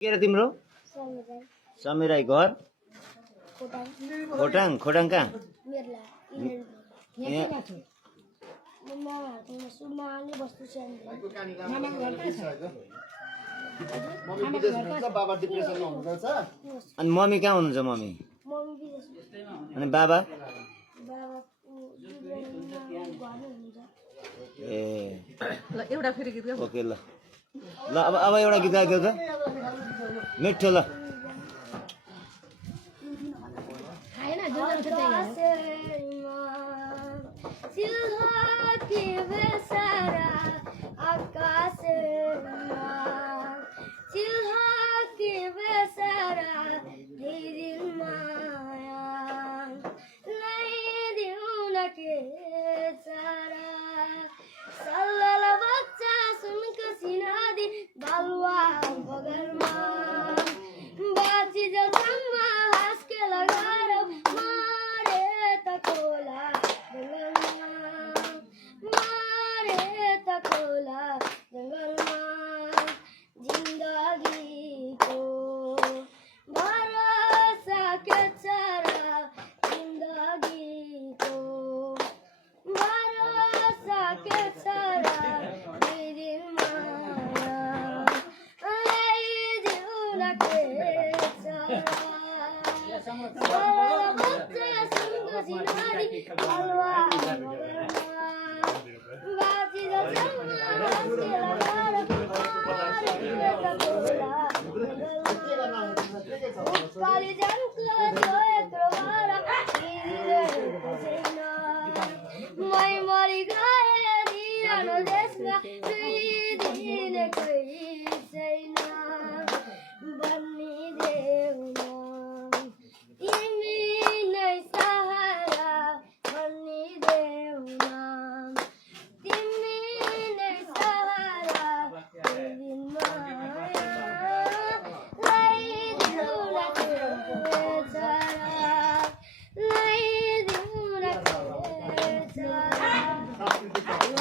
के रे तिम्रो? समीराई घर खोटाङ। खोटाङ कहाँ? अनि मम्मी कहाँ हुनुहुन्छ? मम्मी अनि बाबा? ए एउटा फेरि गीत गाऊ। ओके ल ल अब एउटा गीत गाइदेऊ त मिठो ल।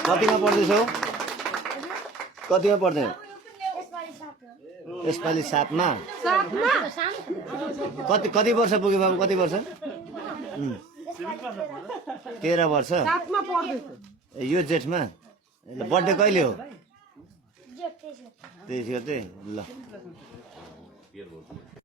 कतिमा पढ्दैछौ? कतिमा पढ्दै? यसपालि 7 मा। कति वर्ष पुग्यो बाबु? कति वर्ष? 13 वर्ष। यो जेठमा? बर्थडे कहिले हो? 23 गते। ल